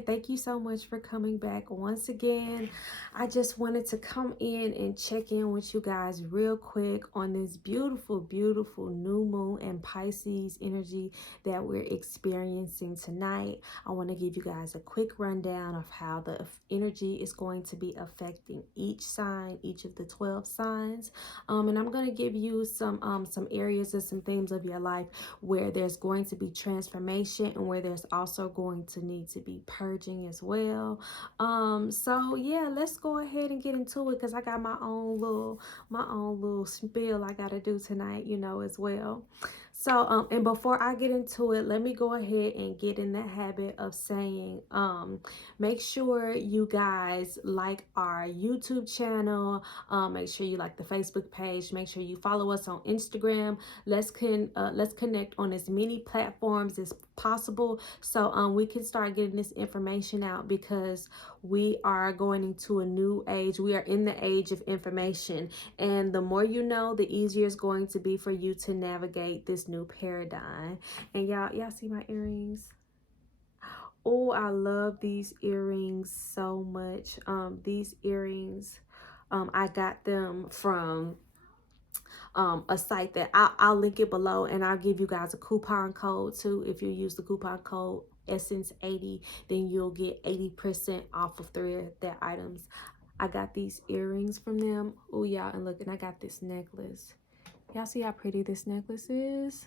back. Thank you so much for coming back once again. I just wanted to come in and check in with you guys real quick on this beautiful, beautiful new moon and Pisces energy that we're experiencing tonight. I want to give you guys a quick rundown of how the energy is going to be affecting each sign, each of the 12 signs. And I'm going to give you some areas and some themes of your life where there's going to be transformation and where there's also going to need to be purging as well. So yeah, let's go ahead and get into it because I got my own little spiel I gotta do tonight, as well. So and before I get into it, let me go ahead and get in the habit of saying make sure you guys like our YouTube channel, make sure you like the Facebook page, make sure you follow us on Instagram. Let's connect on as many platforms as possible so we can start getting this information out, because we are going into a new age. We are in the age of information, and the more you know, the easier it's going to be for you to navigate this new paradigm. And y'all see my earrings? Oh, I love these earrings so much. These earrings, I got them from a site that I'll link it below, and I'll give you guys a coupon code too. If you use the coupon code Essence80, then you'll get 80% off of their items. I got these earrings from them. Oh, y'all, and look, and I got this necklace. Y'all see how pretty this necklace is?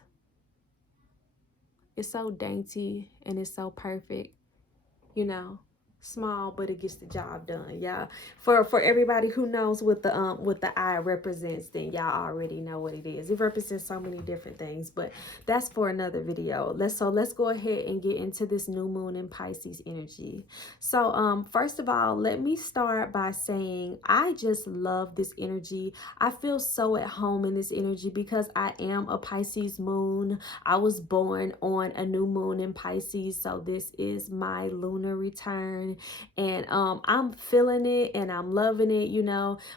It's so dainty and it's so perfect, small, but it gets the job done. Yeah, for everybody who knows what the eye represents, then y'all already know what it is. It represents so many different things, but that's for another video. Let's go ahead and get into this new moon in Pisces energy. So first of all, let me start by saying I just love this energy. I feel so at home in this energy because I am a Pisces moon. I was born on a new moon in Pisces, so this is my lunar return. And I'm feeling it and I'm loving it.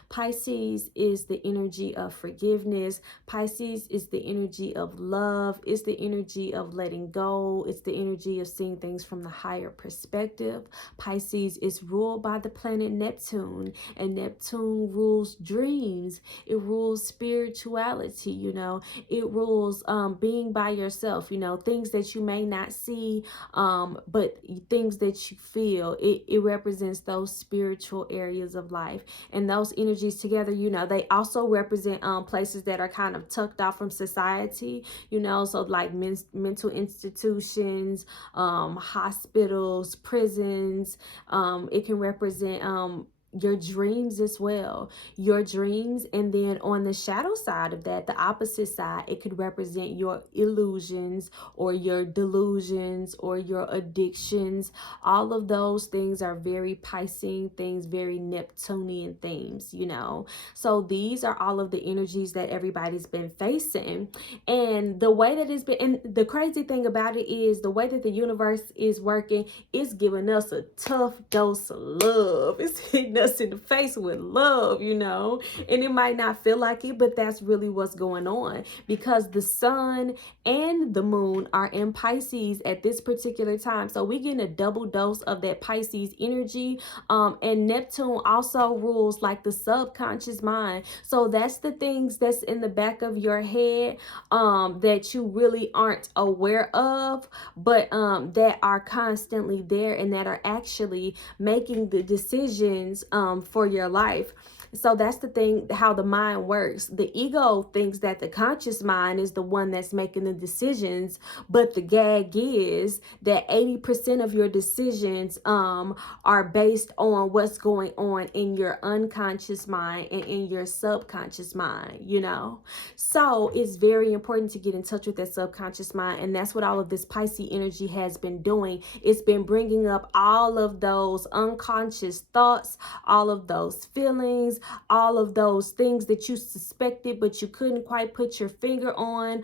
Pisces is the energy of forgiveness. Pisces is the energy of love. It's the energy of letting go. It's the energy of seeing things from the higher perspective. Pisces is ruled by the planet Neptune, and Neptune rules dreams. It rules spirituality. It rules being by yourself, things that you may not see, but things that you feel. It represents those spiritual areas of life, and those energies together, they also represent places that are kind of tucked off from society, so like mental institutions, hospitals, prisons. It can represent your dreams as well, your dreams. And then on the shadow side of that, the opposite side, it could represent your illusions or your delusions or your addictions. All of those things are very Piscean things, very Neptunian themes, so these are all of the energies that everybody's been facing. And the way that it's been, and the crazy thing about it is the way that the universe is working is giving us a tough dose of love. It's hitting us in the face with love, and it might not feel like it, but that's really what's going on, because the sun and the moon are in Pisces at this particular time. So we're getting a double dose of that Pisces energy. And Neptune also rules like the subconscious mind. So that's the things that's in the back of your head that you really aren't aware of, but that are constantly there and that are actually making the decisions for your life. So that's the thing, how the mind works. The ego thinks that the conscious mind is the one that's making the decisions, but the gag is that 80% of your decisions are based on what's going on in your unconscious mind and in your subconscious mind, So it's very important to get in touch with that subconscious mind, and that's what all of this Pisces energy has been doing. It's been bringing up all of those unconscious thoughts, all of those feelings, all of those things that you suspected but you couldn't quite put your finger on.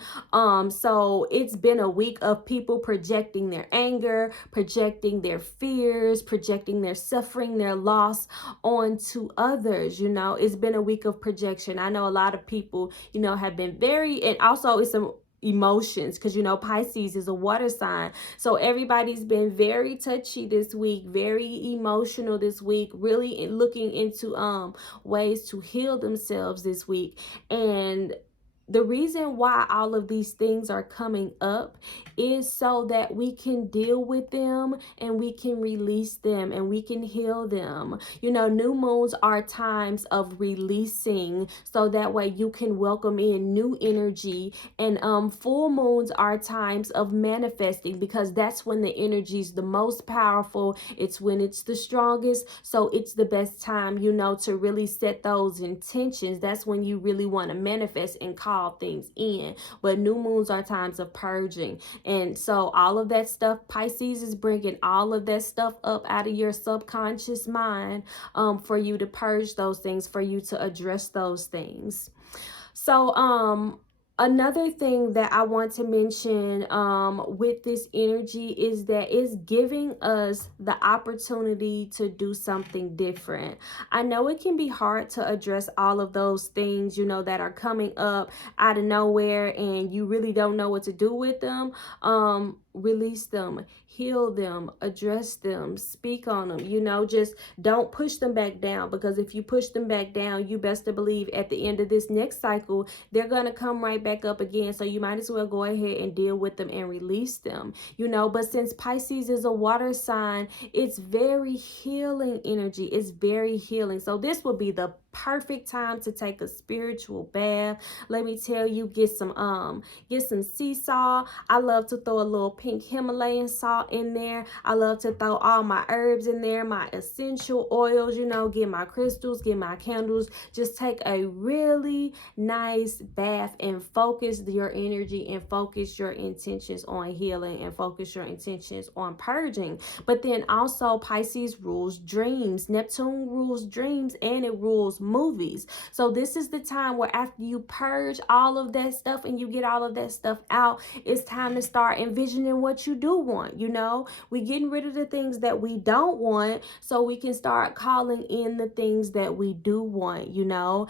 So it's been a week of people projecting their anger, projecting their fears, projecting their suffering, their loss onto others. It's been a week of projection. I know a lot of people have been very, and also emotions, because you know Pisces is a water sign. So everybody's been very touchy this week, very emotional this week, really looking into ways to heal themselves this week. And the reason why all of these things are coming up is so that we can deal with them and we can release them and we can heal them. You know, new moons are times of releasing, so that way you can welcome in new energy. And full moons are times of manifesting, because that's when the energy is the most powerful. It's when it's the strongest. So it's the best time, you know, to really set those intentions. That's when you really want to manifest and call things in. But new moons are times of purging. And so all of that stuff, Pisces is bringing all of that stuff up out of your subconscious mind, for you to purge those things, for you to address those things. So another thing that I want to mention with this energy is that it's giving us the opportunity to do something different. I know it can be hard to address all of those things, you know, that are coming up out of nowhere and you really don't know what to do with them. Release them, heal them, address them, speak on them, you know, just don't push them back down, because if you push them back down, you best to believe at the end of this next cycle, they're going to come right back up again. So you might as well go ahead and deal with them and release them, you know. But since Pisces is a water sign, it's very healing energy. It's very healing. So this will be the perfect time to take a spiritual bath. Let me tell you, get some sea salt. I love to throw a little pink Himalayan salt in there. I love to throw all my herbs in there, my essential oils, you know, get my crystals, get my candles. Just take a really nice bath and focus your energy and focus your intentions on healing and focus your intentions on purging. But then also Pisces rules dreams. Neptune rules dreams, and it rules movies. So this is the time where after you purge all of that stuff and you get all of that stuff out, it's time to start envisioning what you do want. You know, we getting rid of the things that we don't want so we can start calling in the things that we do want, you know.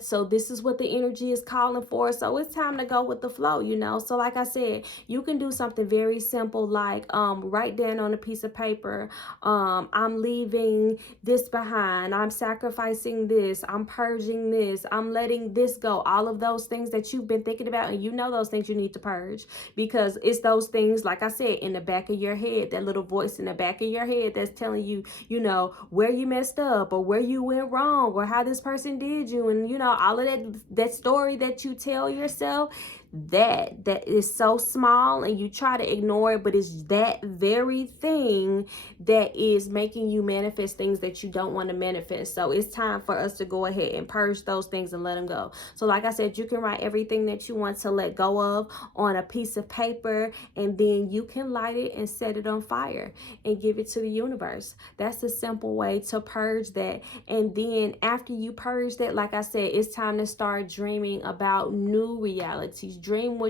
So this is what the energy is calling for. So it's time to go with the flow, you know. So like I said, you can do something very simple, like write down on a piece of paper, I'm leaving this behind, I'm sacrificing this, I'm purging this, I'm letting this go. All of those things that you've been thinking about, and you know those things you need to purge, because it's those things, like I said, in the back of your head, that little voice in the back of your head that's telling you, you know, where you messed up or where you went wrong or how this person did you, and you know, all of that story that you tell yourself, that is so small and you try to ignore it, but it's that very thing that is making you manifest things that you don't want to manifest. So it's time for us to go ahead and purge those things and let them go. So like I said, you can write everything that you want to let go of on a piece of paper, and then you can light it and set it on fire and give it to the universe. That's a simple way to purge that. And then after you purge that, like I said, it's time to start dreaming about new realities. Dream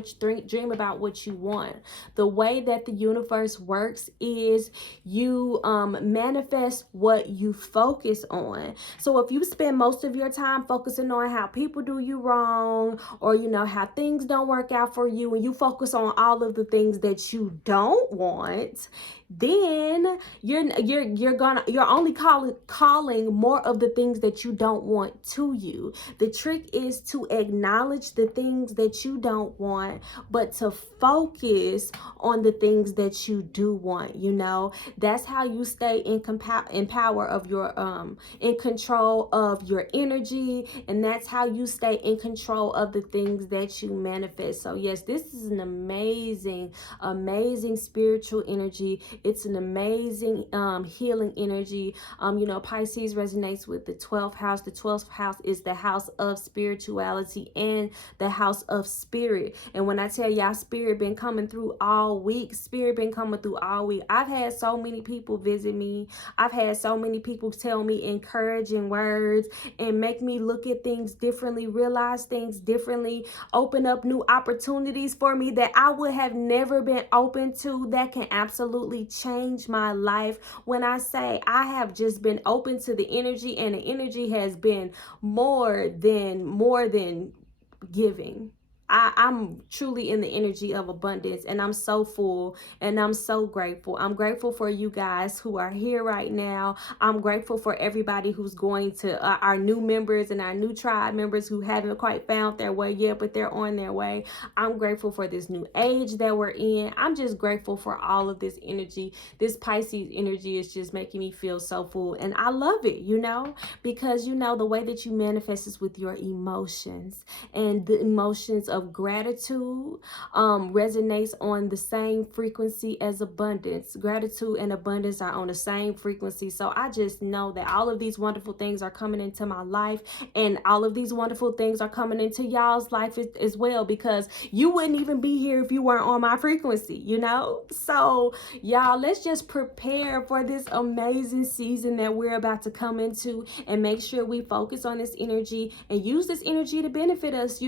about what you want. The way that the universe works is you manifest what you focus on. So if you spend most of your time focusing on how people do you wrong, or you know, how things don't work out for you, and you focus on all of the things that you don't want, then you're only calling more of the things that you don't want to you. The trick is to acknowledge the things that you don't want, but to focus on the things that you do want. You know, that's how you stay in power of your in control of your energy, and that's how you stay in control of the things that you manifest. So yes, this is an amazing spiritual energy. It's an amazing healing energy. You know, Pisces resonates with the 12th house. The 12th house is the house of spirituality and the house of spirit. And when I tell y'all, spirit been coming through all week. Spirit been coming through all week. I've had so many people visit me. I've had so many people tell me encouraging words and make me look at things differently, realize things differently, open up new opportunities for me that I would have never been open to, that can absolutely change my life. When I say I have just been open to the energy, and the energy has been more than giving. I'm truly in the energy of abundance, and I'm so full, and I'm so grateful. I'm grateful for you guys who are here right now. I'm grateful for everybody who's going to our new members and our new tribe members who haven't quite found their way yet, but they're on their way. I'm grateful for this new age that we're in. I'm just grateful for all of this energy. This Pisces energy is just making me feel so full, and I love it, because the way that you manifest is with your emotions, and the emotions of gratitude resonates on the same frequency as abundance. Gratitude and abundance are on the same frequency. So I just know that all of these wonderful things are coming into my life, and all of these wonderful things are coming into y'all's life as well, because you wouldn't even be here if you weren't on my frequency, So y'all, let's just prepare for this amazing season that we're about to come into, and make sure we focus on this energy and use this energy to benefit us,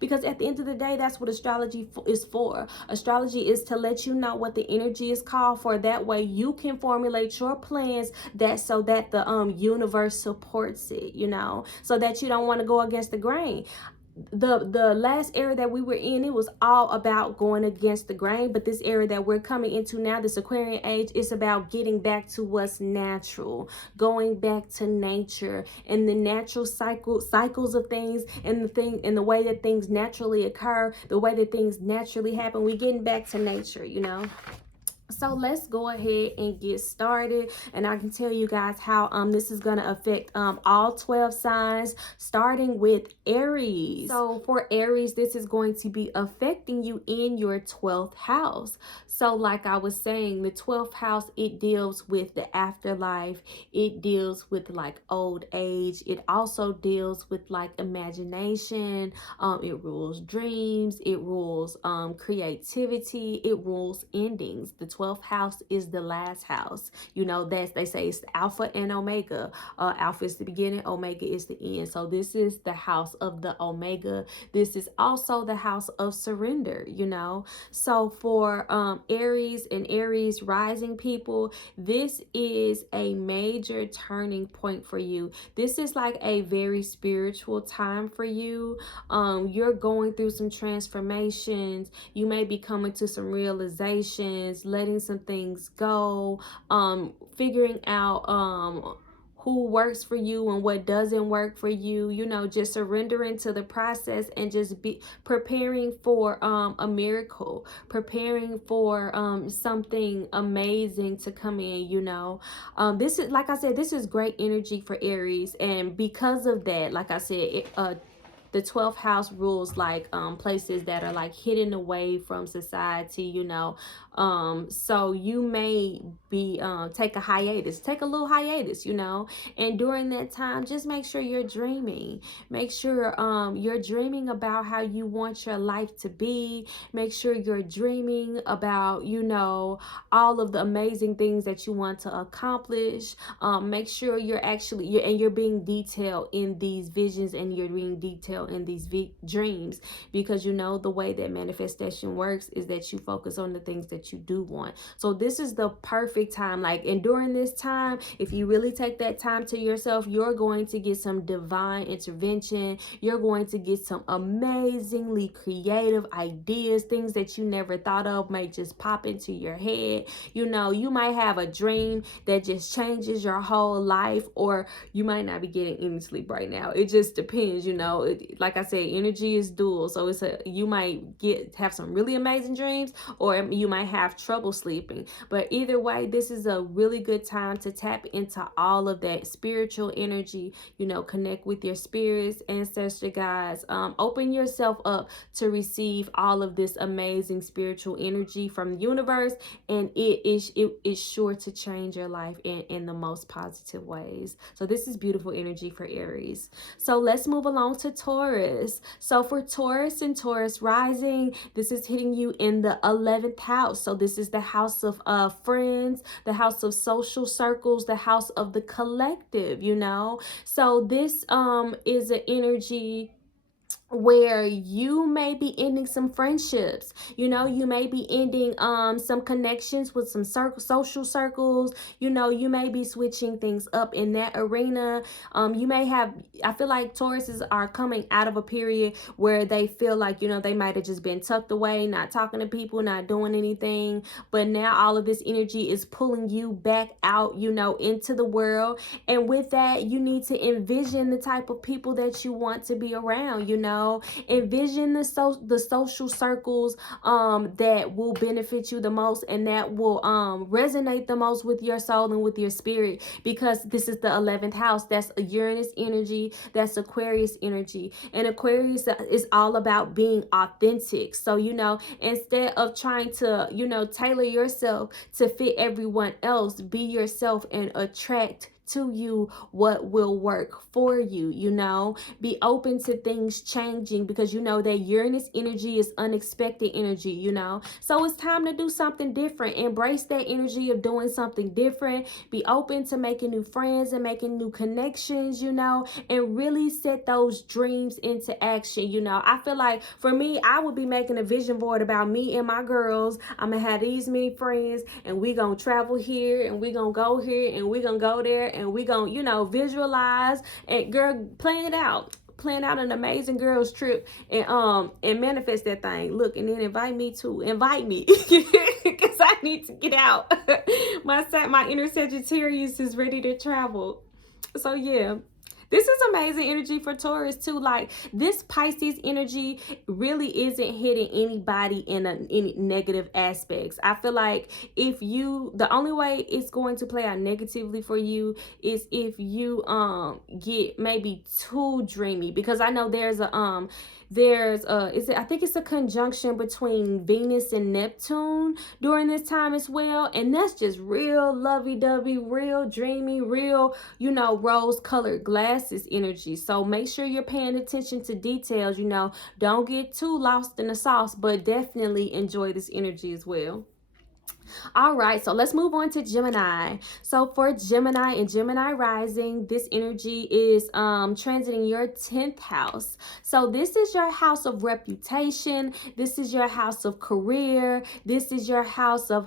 because at the end of the day, that's what astrology is for. Astrology is to let you know what the energy is called for. That way you can formulate your plans so that the universe supports it, so that you don't want to go against the grain. The last era that we were in, it was all about going against the grain, but this era that we're coming into now, this Aquarian age, is about getting back to what's natural, going back to nature and the natural cycles of things, and the way that things naturally occur, the way that things naturally happen. We getting back to nature, So let's go ahead and get started, and I can tell you guys how this is going to affect all 12 signs, starting with Aries. So for Aries, this is going to be affecting you in your 12th house. So like I was saying, the 12th house, it deals with the afterlife. It deals with like old age. It also deals with like imagination. It rules dreams. It rules creativity. It rules endings. The 12th house is the last house. They say it's the Alpha and Omega. Alpha is the beginning, Omega is the end. So this is the house of the Omega. This is also the house of surrender, So for Aries and Aries rising people, this is a major turning point for you. This is like a very spiritual time for you. You're going through some transformations. You may be coming to some realizations, letting some things go, figuring out who works for you and what doesn't work for you, just surrendering to the process, and just be preparing for a miracle, preparing for something amazing to come in. This is, like I said, this is great energy for Aries, and because of that, like I said, the 12th house rules like places that are like hidden away from society, so you may be take a little hiatus, and during that time, just make sure you're dreaming. Make sure you're dreaming about how you want your life to be. Make sure you're dreaming about, all of the amazing things that you want to accomplish. Make sure you're being detailed in these visions, and you're being detailed in these dreams, because the way that manifestation works is that you focus on the things that you do want. So this is the perfect time, and during this time, if you really take that time to yourself, you're going to get some divine intervention. You're going to get some amazingly creative ideas. Things that you never thought of might just pop into your head. You might have a dream that just changes your whole life, or you might not be getting any sleep right now. It just depends. Like I said, energy is dual, so you might have some really amazing dreams, or you might have trouble sleeping. But either way, this is a really good time to tap into all of that spiritual energy. Connect with your spirits, ancestor guides. Open yourself up to receive all of this amazing spiritual energy from the universe, and it is sure to change your life in the most positive ways. So this is beautiful energy for Aries. So let's move along to Taurus. So for Taurus and Taurus rising, this is hitting you in the 11th house. So this is the house of friends, the house of social circles, the house of the collective, So this is an energy where you may be ending some friendships. You know, you may be ending some connections with some social circles. You know, you may be switching things up in that arena. You may have, I feel like Tauruses are coming out of a period where they feel like, you know, they might have just been tucked away, not talking to people, not doing anything, but now all of this energy is pulling you back out, you know, into the world. And with that, you need to envision the type of people that you want to be around. You know, envision the social circles that will benefit you the most, and that will resonate the most with your soul and with your spirit, because this is the 11th house. That's a Uranus energy, that's Aquarius energy, and Aquarius is all about being authentic. So, you know, instead of trying to, you know, tailor yourself to fit everyone else, be yourself and attract to you what will work for you. You know, be open to things changing, because you know that Uranus energy is unexpected energy, you know. So it's time to do something different. Embrace that energy of doing something different. Be open to making new friends and making new connections, you know, and really set those dreams into action. You know, I feel like for me, I would be making a vision board about me and my girls. I'm gonna have these many friends, and we gonna travel here, and we gonna go here, and we gonna go there, and we gonna, you know, visualize and girl, plan out an amazing girls trip, and manifest that thing. Look, and then invite me because I need to get out. My inner Sagittarius is ready to travel. So yeah, this is amazing energy for Taurus too. Like, this Pisces energy really isn't hitting anybody in any negative aspects. I feel like the only way it's going to play out negatively for you is if you get maybe too dreamy, because I know I think it's a conjunction between Venus and Neptune during this time as well, and that's just real lovey-dovey, real dreamy, real, you know, rose-colored glasses energy. So make sure you're paying attention to details. You know, don't get too lost in the sauce, but definitely enjoy this energy as well. All right, so let's move on to Gemini. So for Gemini and Gemini rising, this energy is transiting your 10th house. So this is your house of reputation. This is your house of career. This is your house of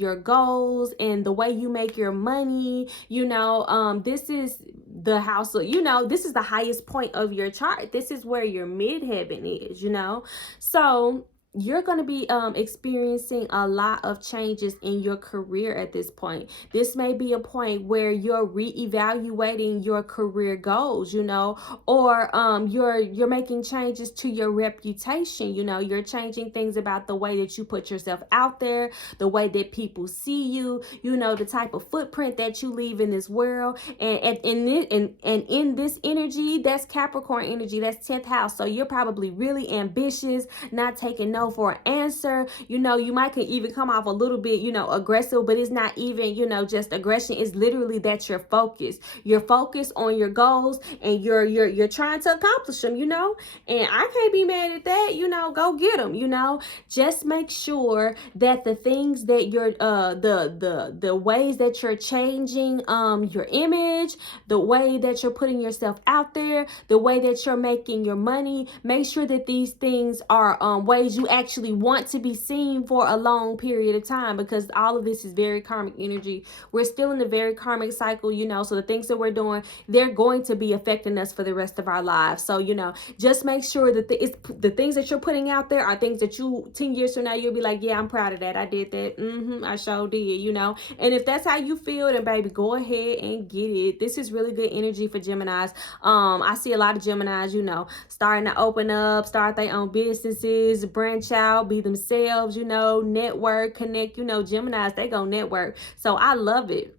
your goals and the way you make your money. You know, this is the house of, you know, this is the highest point of your chart. This is where your midheaven is, you know. So you're going to be experiencing a lot of changes in your career at this point. This may be a point where you're reevaluating your career goals, you know, or you're making changes to your reputation. You know, you're changing things about the way that you put yourself out there, the way that people see you, you know, the type of footprint that you leave in this world. And in this energy, that's Capricorn energy, that's 10th house. So you're probably really ambitious, not taking no for an answer. You know, you might could even come off a little bit, you know, aggressive, but it's not even, you know, just aggression. It's literally that you're focused. You're focused on your goals, and you're trying to accomplish them, you know, and I can't be mad at that. You know, go get them. You know, just make sure that the things that you're the ways that you're changing your image, the way that you're putting yourself out there, the way that you're making your money, make sure that these things are ways you actually want to be seen for a long period of time, because all of this is very karmic energy. We're still in the very karmic cycle, you know, so the things that we're doing, they're going to be affecting us for the rest of our lives. So, you know, just make sure that the things that you're putting out there are things that you 10 years from now you'll be like, yeah, I'm proud of that, I did that, I sure did, you know. And if that's how you feel, then baby, go ahead and get it. This is really good energy for Geminis. I see a lot of Geminis, you know, starting to open up, start their own businesses, branch out, be themselves, you know, network, connect. You know, Geminis, they go network. So I love it.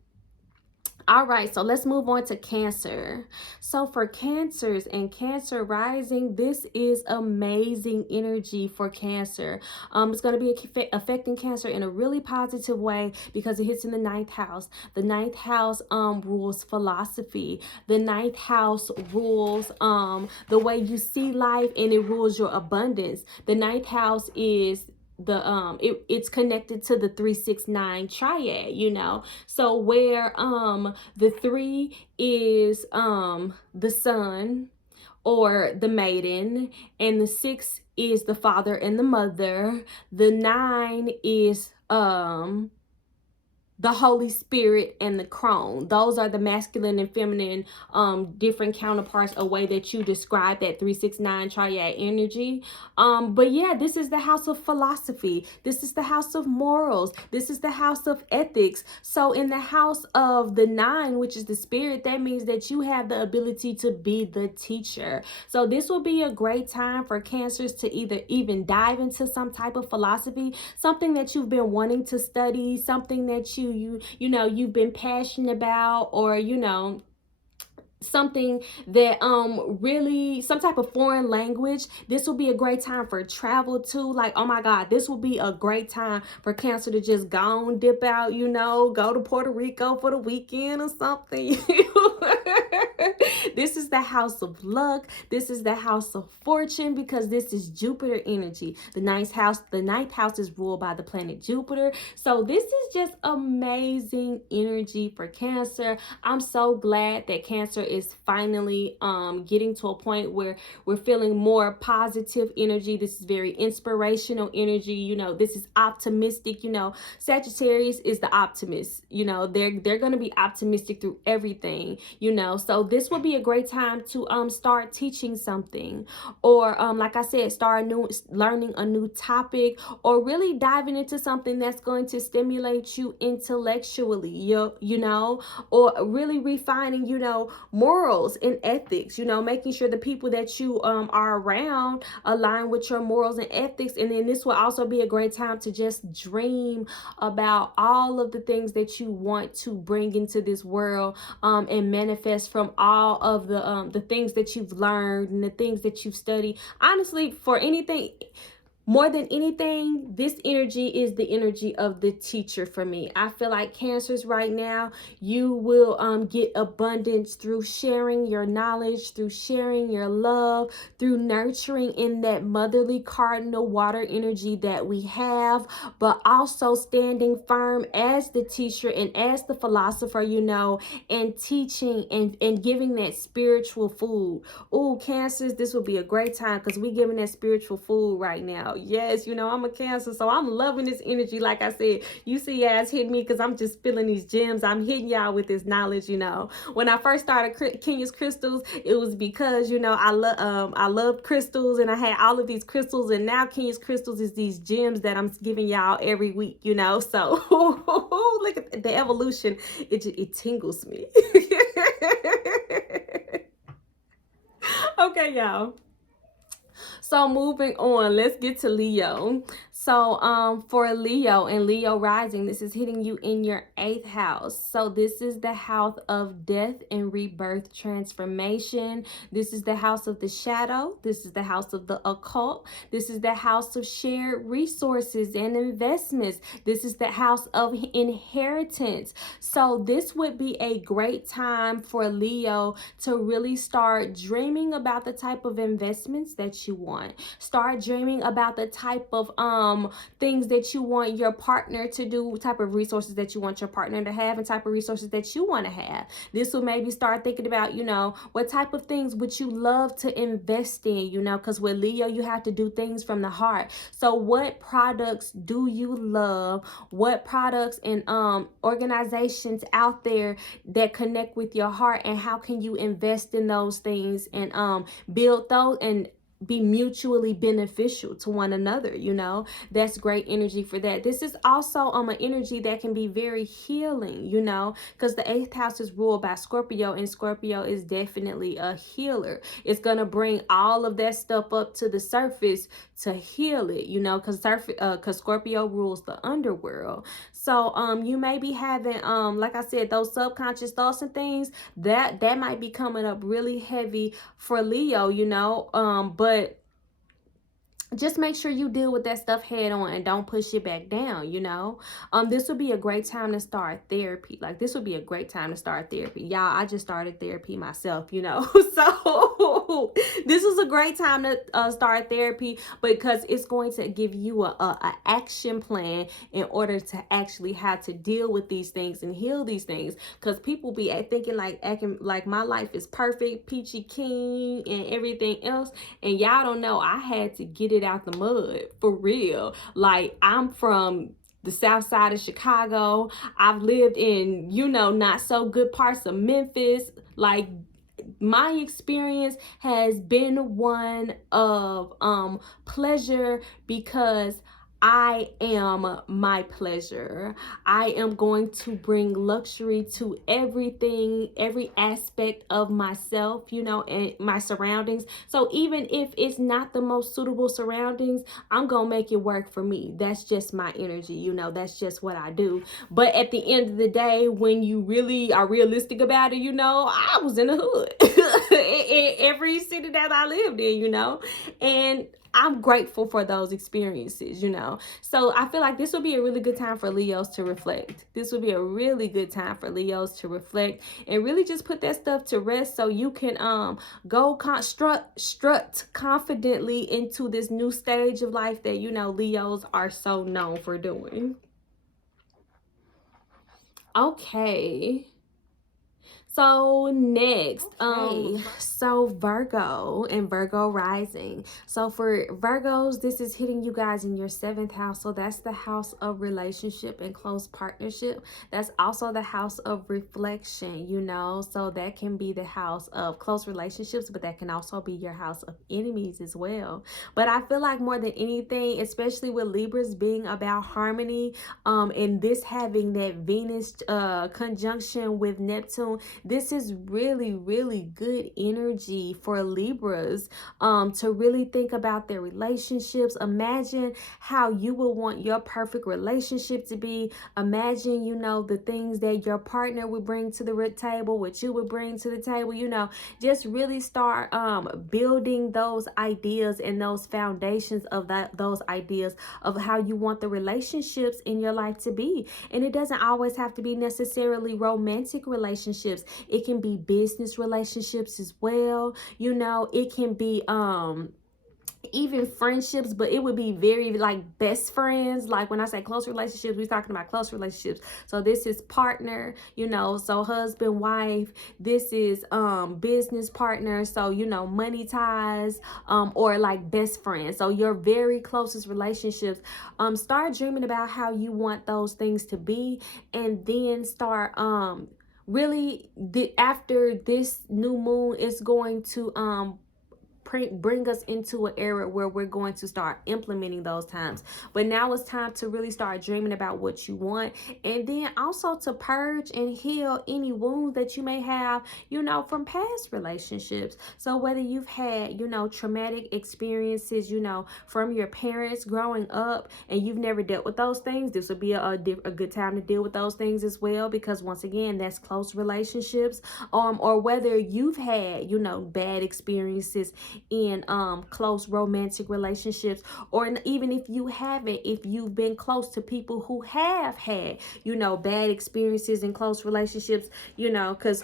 All right, so let's move on to Cancer. So for Cancers and Cancer rising, this is amazing energy for Cancer. It's going to be affecting Cancer in a really positive way because it hits in the 9th house. The 9th house rules philosophy. The 9th house rules the way you see life, and it rules your abundance. The 9th house is it's connected to the 3-6-9 triad, you know. So where the 3 is the sun, or the maiden, and the 6 is the father and the mother. The 9 is the Holy Spirit and the crone. Those are the masculine and feminine different counterparts, a way that you describe that 369 triad energy. But yeah, this is the house of philosophy. This is the house of morals. This is the house of ethics. So in the house of the 9, which is the spirit, that means that you have the ability to be the teacher. So this will be a great time for Cancers to either even dive into some type of philosophy, something that you've been wanting to study, something that you've been passionate about, or something that really, some type of foreign language. This will be a great time for travel too. Like, oh my God, this will be a great time for Cancer to just go and dip out, go to Puerto Rico for the weekend or something. This is the house of luck. This is the house of fortune, because this is Jupiter energy. The ninth house is ruled by the planet Jupiter. So this is just amazing energy for Cancer. I'm so glad that Cancer is finally getting to a point where we're feeling more positive energy. This is very inspirational energy. This is optimistic. Sagittarius is the optimist. They're going to be optimistic through everything. So this will be a great time to start teaching something, or like I said, start learning a new topic, or really diving into something that's going to stimulate you intellectually, or really refining, morals and ethics, making sure the people that you are around align with your morals and ethics. And then this will also be a great time to just dream about all of the things that you want to bring into this world, and manifest from all of the things that you've learned and the things that you've studied. Honestly, for anything, more than anything, this energy is the energy of the teacher for me. I feel like Cancers right now, you will get abundance through sharing your knowledge, through sharing your love, through nurturing in that motherly cardinal water energy that we have, but also standing firm as the teacher and as the philosopher, and teaching and giving that spiritual food. Oh, Cancers, this will be a great time, because we're giving that spiritual food right now. Yes, I'm a Cancer, so I'm loving this energy. Like I said, you see guys hit me because I'm just feeling these gems. I'm hitting y'all with this knowledge. When I first started Kenyaskrystals, it was because I love crystals, and I had all of these crystals, and now Kenyaskrystals is these gems that I'm giving y'all every week. So look at the evolution. It tingles me. Okay, y'all. So moving on, let's get to Leo. So for Leo and Leo rising, this is hitting you in your 8th house. So this is the house of death and rebirth transformation. This is the house of the shadow. This is the house of the occult. This is the house of shared resources and investments. This is the house of inheritance. So this would be a great time for Leo to really start dreaming about the type of investments that you want. Start dreaming about the type of things that you want your partner to do, type of resources that you want your partner to have, and type of resources that you want to have. This will maybe start thinking about, what type of things would you love to invest in, because with Leo, you have to do things from the heart. So what products do you love? What products and organizations out there that connect with your heart, and how can you invest in those things and build those and be mutually beneficial to one another? That's great energy for that. This is also an energy that can be very healing, because the 8th house is ruled by Scorpio, and Scorpio is definitely a healer. It's gonna bring all of that stuff up to the surface to heal it, because Scorpio rules the underworld. So you may be having like I said, those subconscious thoughts and things that might be coming up really heavy for Leo, but just make sure you deal with that stuff head on and don't push it back down, you know. This would be a great time to start therapy. Like, this would be a great time to start therapy, y'all. I just started therapy myself, you know. So this is a great time to start therapy, because it's going to give you a action plan in order to actually have to deal with these things and heal these things. Because people be thinking like, acting like my life is perfect, peachy keen and everything else, and y'all don't know, I had to get it out the mud for real. Like, I'm from the south side of Chicago. I've lived in, you know, not so good parts of Memphis. Like, my experience has been one of pleasure, because I am my pleasure. I am going to bring luxury to everything, every aspect of myself, you know, and my surroundings. So even if it's not the most suitable surroundings, I'm going to make it work for me. That's just my energy, you know, that's just what I do. But at the end of the day, when you really are realistic about it, you know, I was in the hood in every city that I lived in, you know, and I'm grateful for those experiences, you know. So I feel like this would be a really good time for Leos to reflect. This would be a really good time for Leos to reflect and really just put that stuff to rest, so you can go strut confidently into this new stage of life that, you know, Leos are so known for doing. Okay. So next, so Virgo and Virgo rising. So for Virgos, this is hitting you guys in your 7th house. So that's the house of relationship and close partnership. That's also the house of reflection, you know. So that can be the house of close relationships, but that can also be your house of enemies as well. But I feel like more than anything, especially with Libras being about harmony, and this having that Venus conjunction with Neptune, this is really, really good energy for Libras to really think about their relationships. Imagine how you would want your perfect relationship to be. Imagine, you know, the things that your partner would bring to the table, what you would bring to the table, you know. Just really start building those ideas and those foundations of those ideas of how you want the relationships in your life to be. And it doesn't always have to be necessarily romantic relationships. It can be business relationships as well. You know, it can be even friendships, but it would be very like best friends. Like when I say close relationships, we're talking about close relationships. So this is partner, you know, so husband, wife. This is business partner, so, you know, money ties, or like best friends. So your very closest relationships. Start dreaming about how you want those things to be, and then start really after this new moon is going to bring us into an era where we're going to start implementing those times. But now it's time to really start dreaming about what you want, and then also to purge and heal any wounds that you may have, you know, from past relationships. So whether you've had, you know, traumatic experiences, you know, from your parents growing up, and you've never dealt with those things, this would be a good time to deal with those things as well, because once again, that's close relationships. Or whether you've had, you know, bad experiences in close romantic relationships, or even if you haven't, if you've been close to people who have had, you know, bad experiences in close relationships, you know, because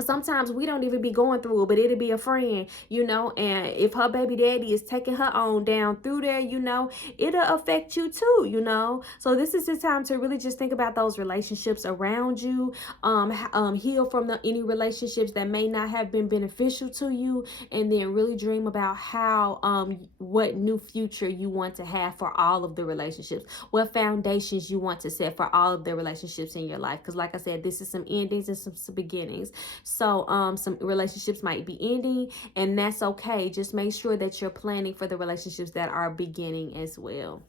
sometimes we don't even be going through it, but it'll be a friend, you know, and if her baby daddy is taking her on down through there, you know, it'll affect you too, you know. So this is the time to really just think about those relationships around you, heal from any relationships that may not have been beneficial to you, and then really dream about how what new future you want to have for all of the relationships, what foundations you want to set for all of the relationships in your life. Because like I said, this is some endings and some beginnings. So some relationships might be ending, and that's okay. Just make sure that you're planning for the relationships that are beginning as well.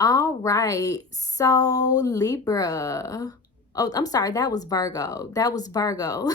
All right, so Libra. Oh, I'm sorry, that was Virgo. That was Virgo.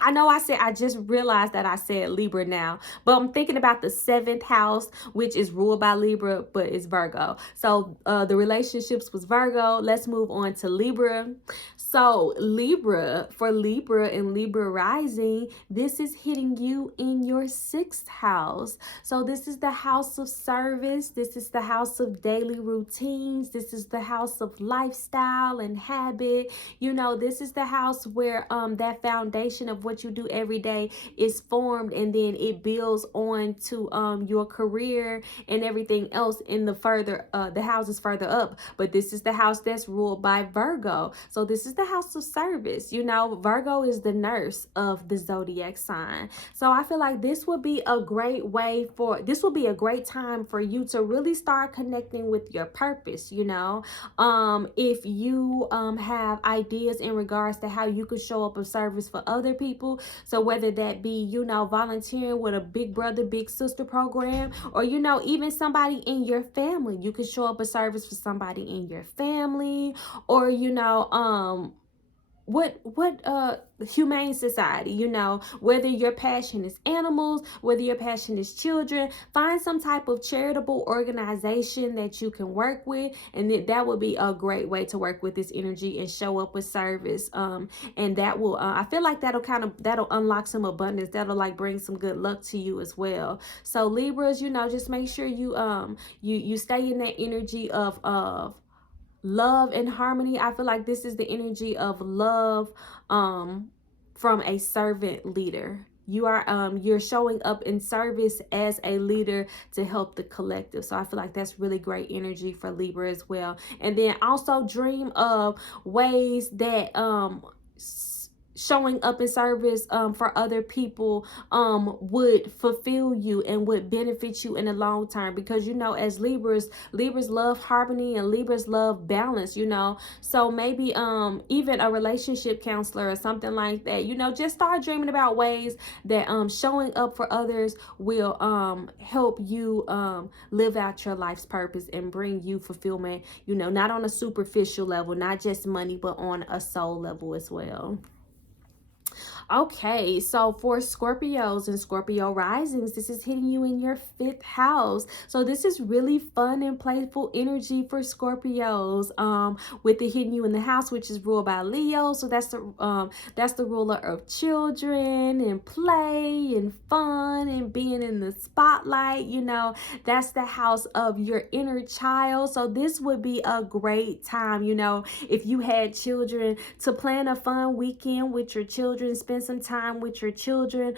I know I just realized that I said Libra now, but I'm thinking about the 7th house, which is ruled by Libra, but it's Virgo. So the relationships was Virgo. Let's move on to Libra. So Libra, for Libra and Libra rising, this is hitting you in your 6th house. So this is the house of service. This is the house of daily routines. This is the house of lifestyle and habit. You know, this is the house where that foundation of what you do every day is formed, and then it builds on to your career and everything else in the further the houses further up. But this is the house that's ruled by Virgo. So this is the house of service. You know, Virgo is the nurse of the zodiac sign. So I feel like this would be a great time for you to really start connecting with your purpose. You know, if you have ideas in regards to how you could show up of service for other people, so whether that be, you know, volunteering with a big brother big sister program, or, you know, even somebody in your family, you could show up a service for somebody in your family, or, you know, what humane society, you know, whether your passion is animals, whether your passion is children, find some type of charitable organization that you can work with, and that would be a great way to work with this energy and show up with service. And that will I feel like that'll unlock some abundance, that'll like bring some good luck to you as well. So Libras, you know, just make sure you you stay in that energy of love and harmony. I feel like this is the energy of love from a servant leader. You are you're showing up in service as a leader to help the collective. So I feel like that's really great energy for Libra as well. And then also dream of ways that showing up in service for other people would fulfill you and would benefit you in the long term, because, you know, as Libras love harmony and Libras love balance, you know. So maybe even a relationship counselor or something like that, you know. Just start dreaming about ways that showing up for others will help you live out your life's purpose and bring you fulfillment, you know, not on a superficial level, not just money, but on a soul level as well. Okay, so for Scorpios and Scorpio risings, this is hitting you in your 5th house. So this is really fun and playful energy for Scorpios. With it hitting you in the house, which is ruled by Leo. So that's the ruler of children and play and fun and being in the spotlight. You know, that's the house of your inner child. So this would be a great time, you know, if you had children, to plan a fun weekend with your children, spend some time with your children.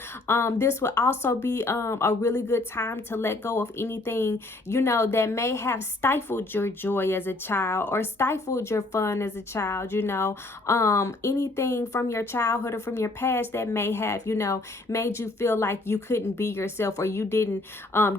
This would also be a really good time to let go of anything, you know, that may have stifled your joy as a child or stifled your fun as a child, you know. Anything from your childhood or from your past that may have, you know, made you feel like you couldn't be yourself or you didn't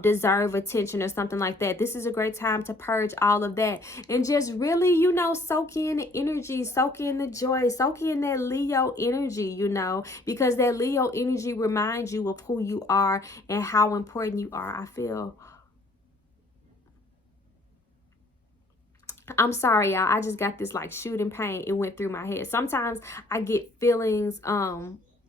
deserve attention or something like that. This is a great time to purge all of that and just really, you know, soak in the energy, soak in the joy, soak in that Leo energy, you know, because that Leo energy reminds you of who you are and how important you are. I feel, I'm sorry, y'all, I just got this like shooting pain. It went through my head. Sometimes I get feelings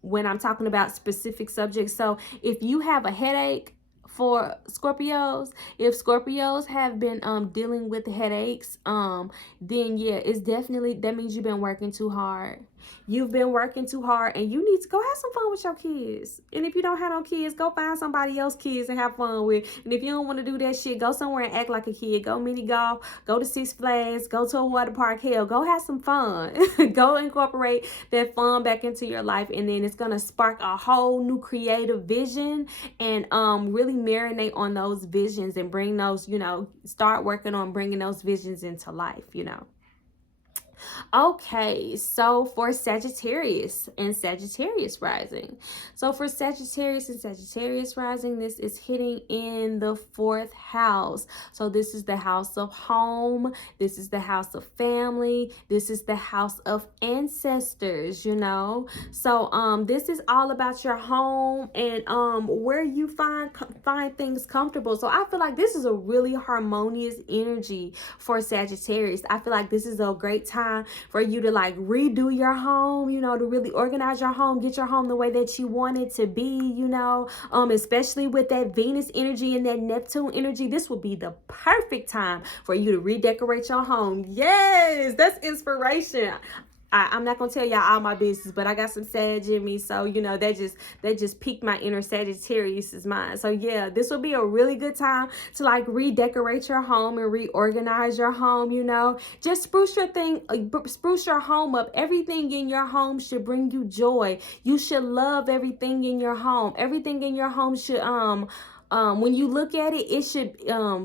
when I'm talking about specific subjects. So if you have a headache, for Scorpios, if Scorpios have been dealing with headaches, then yeah, it's definitely, that means you've been working too hard. You've been working too hard and you need to go have some fun with your kids. And if you don't have no kids, go find somebody else's kids and have fun with. And if you don't want to do that shit, go somewhere and act like a kid. Go mini golf, go to Six Flags, go to a water park. Hell, go have some fun. Go incorporate that fun back into your life, and then it's gonna spark a whole new creative vision, and really marinate on those visions and bring those, you know, start working on bringing those visions into life, you know. Okay, so for Sagittarius and Sagittarius rising. So for Sagittarius and Sagittarius rising, this is hitting in the 4th house. So this is the house of home. This is the house of family. This is the house of ancestors, you know. So this is all about your home and where you find things comfortable. So I feel like this is a really harmonious energy for Sagittarius. I feel like this is a great time time for you to like redo your home, you know, to really organize your home, get your home the way that you want it to be, you know, especially with that Venus energy and that Neptune energy. This would be the perfect time for you to redecorate your home. Yes, that's inspiration. I'm not gonna tell y'all all my business, but I got some Sag in me, so you know that just piqued my inner Sagittarius's mind. So yeah, this will be a really good time to like redecorate your home and reorganize your home. You know, just spruce your home up. Everything in your home should bring you joy. You should love everything in your home. Everything in your home should when you look at it, it should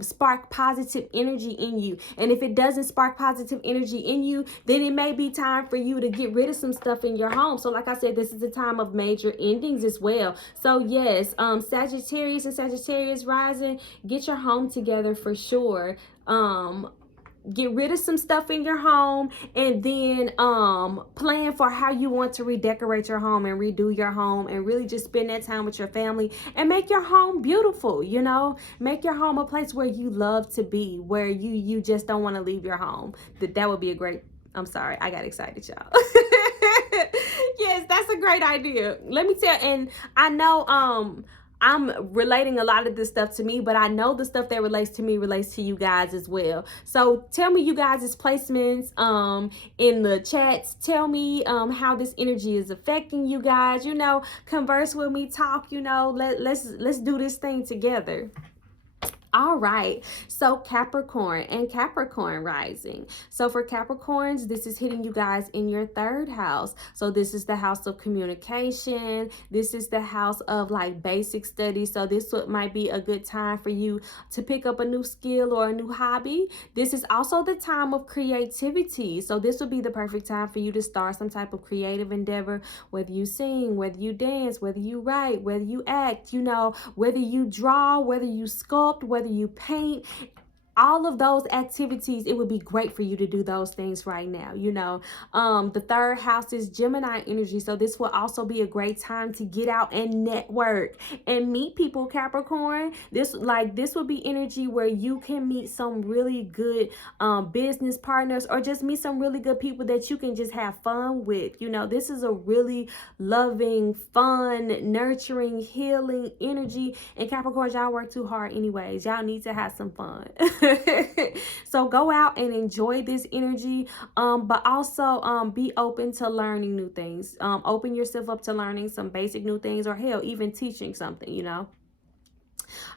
spark positive energy in you. And if it doesn't spark positive energy in you, then it may be time for you to get rid of some stuff in your home. So like I said, this is a time of major endings as well. So yes, Sagittarius and Sagittarius rising, get your home together for sure. Get rid of some stuff in your home, and then plan for how you want to redecorate your home and redo your home, and really just spend that time with your family and make your home beautiful. You know, make your home a place where you love to be, where you just don't want to leave your home. That would be a great, I'm sorry, I got excited, y'all. Yes, that's a great idea. Let me tell, and I know I'm relating a lot of this stuff to me, but I know the stuff that relates to me relates to you guys as well. So tell me you guys' placements in the chats. Tell me how this energy is affecting you guys. You know, converse with me, talk, you know, let's do this thing together. All right, so Capricorn and Capricorn rising. So for Capricorns, this is hitting you guys in your third house. So this is the house of communication. This is the house of like basic studies. So this might be a good time for you to pick up a new skill or a new hobby. This is also the time of creativity. So this would be the perfect time for you to start some type of creative endeavor, whether you sing, whether you dance, whether you write, whether you act, you know, whether you draw, whether you sculpt, whether you paint. All of those activities, it would be great for you to do those things right now. You know, the third house is Gemini energy. So this will also be a great time to get out and network and meet people, Capricorn. This would be energy where you can meet some really good business partners, or just meet some really good people that you can just have fun with. You know, this is a really loving, fun, nurturing, healing energy. And Capricorn, y'all work too hard anyways. Y'all need to have some fun. So go out and enjoy this energy, but also be open to learning new things. Open yourself up to learning some basic new things, or hell, even teaching something, you know.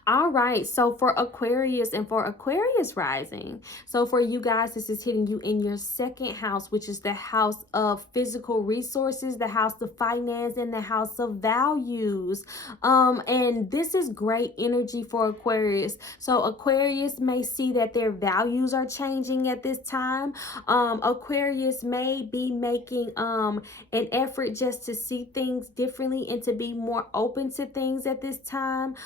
All right, so for Aquarius and for Aquarius rising, so for you guys, this is hitting you in your second house, which is the house of physical resources, the house of finance, and the house of values. And this is great energy for Aquarius. So Aquarius may see that their values are changing at this time. Aquarius may be making an effort just to see things differently and to be more open to things at this time.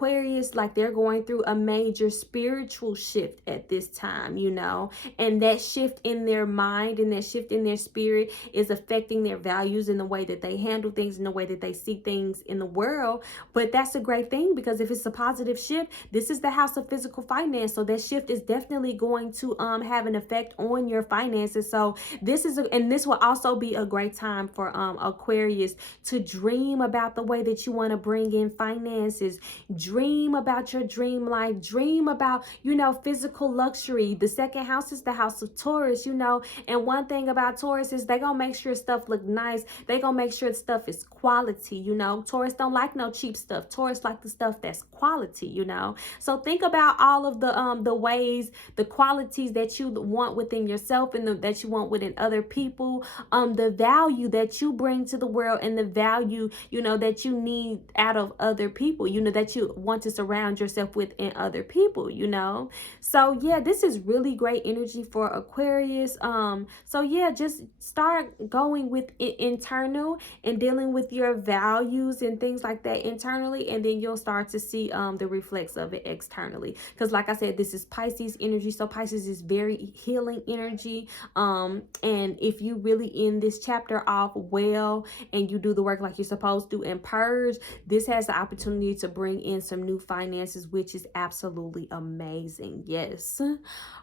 Aquarius, like, they're going through a major spiritual shift at this time, you know, and that shift in their mind and that shift in their spirit is affecting their values and the way that they handle things and the way that they see things in the world. But that's a great thing, because if it's a positive shift, this is the house of physical finance. So that shift is definitely going to have an effect on your finances. So this is and this will also be a great time for Aquarius to dream about the way that you want to bring in finances. Dream about your dream life. Dream about, you know, physical luxury. The second house is the house of Taurus, you know, and one thing about Taurus is they gonna make sure stuff look nice. They gonna make sure stuff is quality, you know. Taurus don't like no cheap stuff. Taurus like the stuff that's quality, you know. So think about all of the ways, the qualities that you want within yourself and that you want within other people, the value that you bring to the world, and the value, you know, that you need out of other people, you know, that you want to surround yourself with in other people, you know. So yeah, this is really great energy for Aquarius. So yeah, just start going with it internal and dealing with your values and things like that internally, and then you'll start to see the reflex of it externally. Because like I said, this is Pisces energy, so Pisces is very healing energy. And if you really end this chapter off well and you do the work like you're supposed to and purge, this has the opportunity to bring in some new finances, which is absolutely amazing. Yes.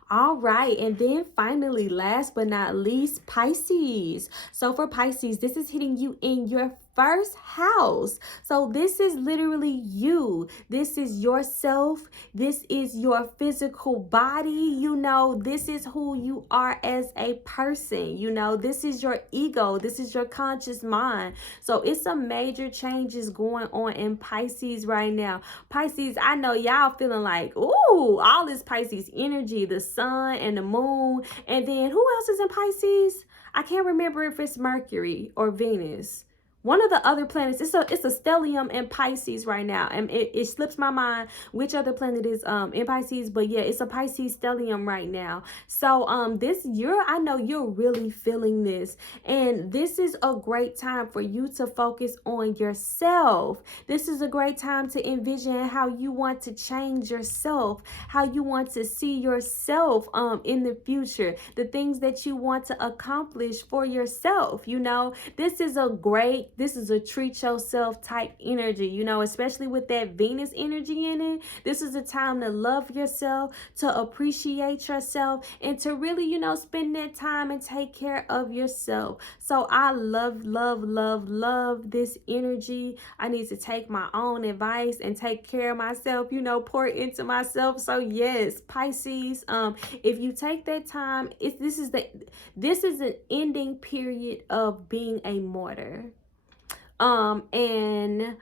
All right. And then finally, last but not least, Pisces. So for Pisces, this is hitting you in your first house. So this is literally you. This is yourself. This is your physical body. You know, this is who you are as a person. You know, this is your ego. This is your conscious mind. So it's some major changes going on in Pisces right now. Pisces, I know y'all feeling like, ooh, all this Pisces energy, the sun and the moon. And then who else is in Pisces? I can't remember if it's Mercury or Venus. One of the other planets, it's a stellium in Pisces right now. And it slips my mind which other planet is in Pisces, but yeah, it's a Pisces stellium right now. So I know you're really feeling this. And this is a great time for you to focus on yourself. This is a great time to envision how you want to change yourself, how you want to see yourself in the future, the things that you want to accomplish for yourself. You know, this is a treat yourself type energy, you know, especially with that Venus energy in it. This is a time to love yourself, to appreciate yourself, and to really, you know, spend that time and take care of yourself. So I love this energy. I need to take my own advice and take care of myself, you know, pour into myself. So yes, Pisces, if you take that time, this is an ending period of being a martyr. And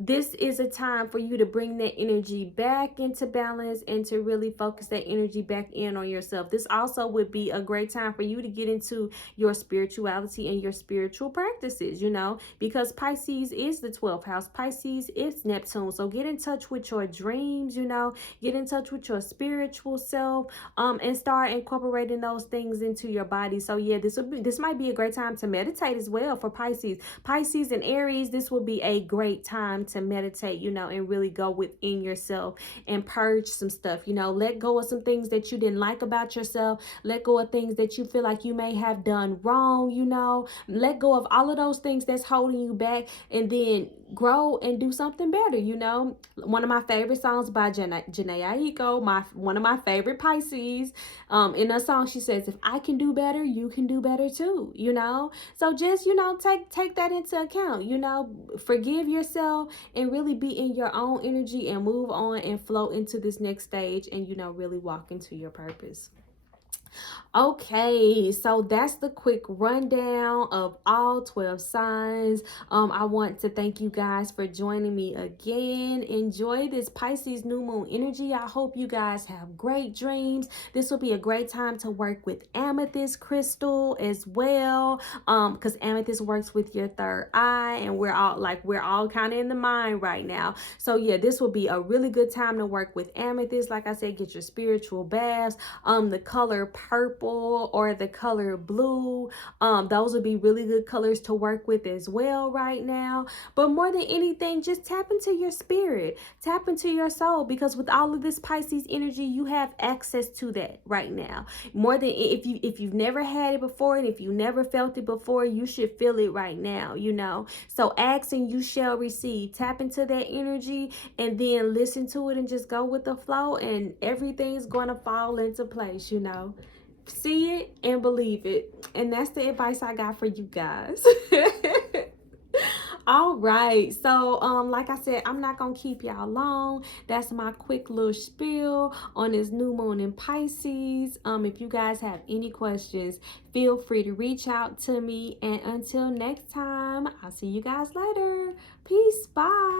this is a time for you to bring that energy back into balance and to really focus that energy back in on yourself. This also would be a great time for you to get into your spirituality and your spiritual practices, you know, because Pisces is the 12th house. Pisces is Neptune. So get in touch with your dreams, you know, get in touch with your spiritual self, and start incorporating those things into your body. So yeah, this might be a great time to meditate as well for Pisces. Pisces and Aries, this will be a great time to meditate, you know, and really go within yourself and purge some stuff, you know, let go of some things that you didn't like about yourself, let go of things that you feel like you may have done wrong, you know, let go of all of those things that's holding you back, and then grow and do something better, you know. One of my favorite songs by Janae Aiko, one of my favorite Pisces, in a song she says, if I can do better, you can do better too, you know. So just, you know, take that into account, you know, forgive yourself and really be in your own energy and move on and flow into this next stage and, you know, really walk into your purpose. Okay, so that's the quick rundown of all 12 signs. I want to thank you guys for joining me again. Enjoy this Pisces new moon energy. I hope you guys have great dreams. This will be a great time to work with amethyst crystal as well, because amethyst works with your third eye, and we're all kind of in the mind right now. So yeah, this will be a really good time to work with amethyst. Like I said, get your spiritual baths. The color purple or the color blue, those would be really good colors to work with as well right now. But more than anything, just tap into your spirit, tap into your soul, because with all of this Pisces energy, you have access to that right now. More than if you've never had it before, and if you never felt it before, you should feel it right now, you know. So ask and you shall receive. Tap into that energy and then listen to it and just go with the flow, and everything's going to fall into place, you know. See it and believe it. And that's the advice I got for you guys. All right, so like I said, I'm not gonna keep y'all long. That's my quick little spiel on this new moon in Pisces. If you guys have any questions, feel free to reach out to me, and until next time, I'll see you guys later. Peace. Bye.